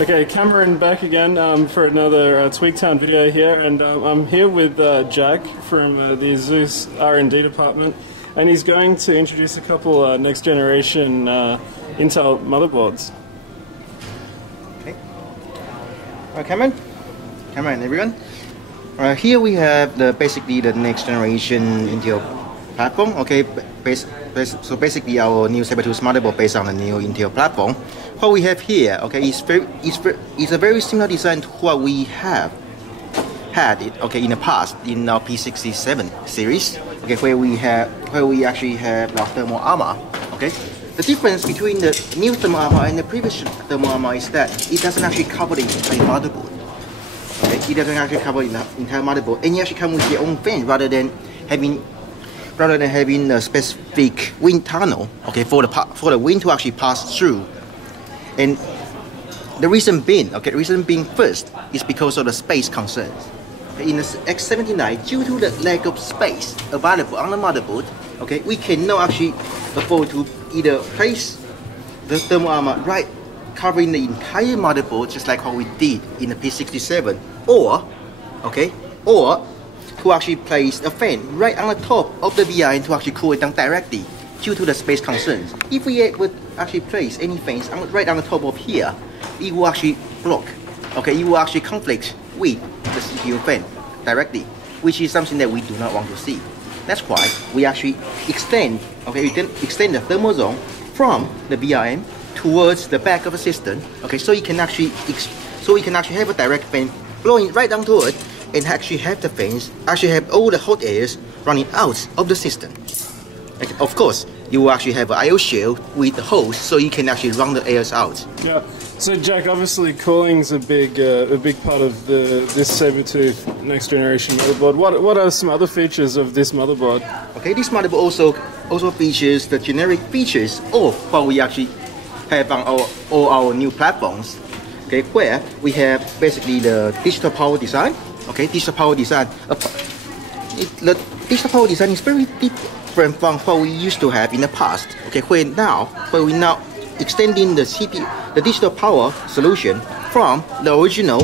Okay, Cameron back again for another Tweaktown video here, and I'm here with Jack from the ASUS R&D department, and he's going to introduce a couple next generation Intel motherboards. Okay. Cameron, everyone. Here we have basically the next generation Intel platform. Okay, so basically our new Sabertooth motherboard based on the new Intel platform. What we have here, okay, is a very similar design to what we have had it, okay, in the past in our P67 series, okay, where we actually have the thermal armor, okay. The difference between the new thermal armor and the previous thermal armor is that it doesn't actually cover the entire motherboard. Okay, it doesn't actually cover the entire motherboard, and you actually come with your own fan rather than having a specific wind tunnel, okay, for the wind to actually pass through. And the reason being first is because of the space concerns. In the X79, due to the lack of space available on the motherboard, okay, we cannot actually afford to either place the thermal armor right covering the entire motherboard, just like how we did in the P67, or to actually place a fan right on the top of the VRM to actually cool it down directly due to the space concerns. If we would actually place any fans right on the top of here, it will actually block. Okay, it will actually conflict with the CPU fan directly, which is something that we do not want to see. That's why we actually extend the thermal zone from the VRM towards the back of the system. Okay, so you can actually have a direct fan blowing right onto it, and actually have the fans have all the hot airs running out of the system. Of course, you will actually have an I/O shield with the hose, so you can actually run the airs out. Yeah. So Jack, obviously cooling's a big part of this Sabertooth next generation motherboard. What are some other features of this motherboard? Okay, this motherboard also features the generic features of what we actually have on all our new platforms. Okay, where we have basically the digital power design. Okay, digital power design. The digital power design is very different from what we used to have in the past. Okay, where we now extending the digital power solution from the original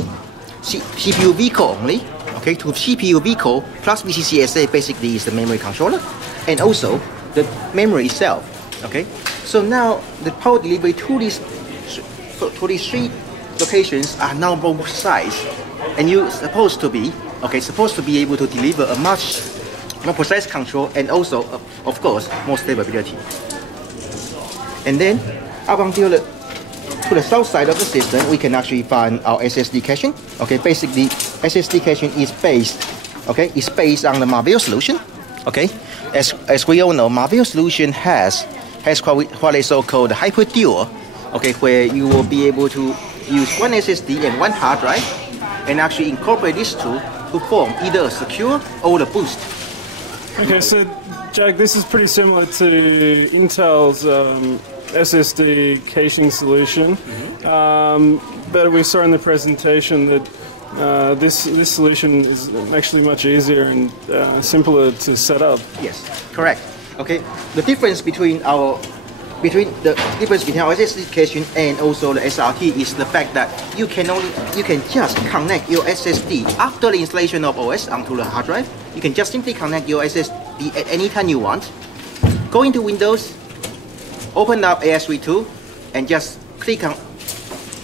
CPU vCore only, okay, to CPU vCore plus VCCSA basically is the memory controller, and also the memory itself. Okay, so now the power delivery to these three locations are now both size, and you're supposed to be able to deliver a much more precise control, and also of course more stability. And then up until to the south side of the system, we can actually find our Ssd Caching. Okay, basically Ssd Caching is based on the Marvell solution. Okay, as we all know, Marvell solution has what is so-called the Hyper Dual. Okay, where you will be able to use one SSD and one hard drive, and actually incorporate these two to form either a secure or the boost. Okay, so Jack, this is pretty similar to Intel's SSD caching solution, but we saw in the presentation that this solution is actually much easier and simpler to set up. Yes, correct. Okay, the difference between our SSD caching and also the SRT is the fact that you can just connect your SSD after the installation of OS onto the hard drive. You can just simply connect your SSD at any time you want. Go into Windows, open up AS3 and just click on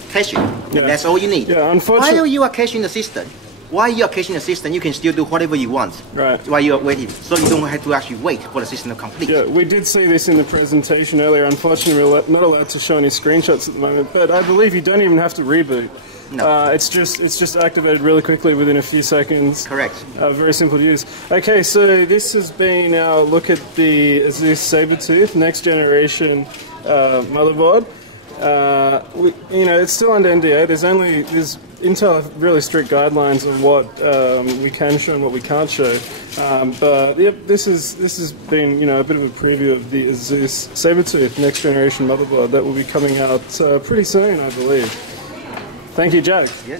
caching. Yeah. That's all you need. Yeah, while you are caching the system, you can still do whatever you want. Right. While you are waiting, so you don't have to actually wait for the system to complete. Yeah, we did see this in the presentation earlier. Unfortunately, we're not allowed to show any screenshots at the moment, but I believe you don't even have to reboot. No. It's just activated really quickly within a few seconds. Correct. Very simple to use. Okay, so this has been our look at the ASUS Sabertooth next generation motherboard. It's still under NDA. There's Intel have really strict guidelines on what we can show and what we can't show. But yep, this has been a bit of a preview of the ASUS Sabertooth next generation motherboard that will be coming out pretty soon, I believe. Thank you, Jack. Yeah.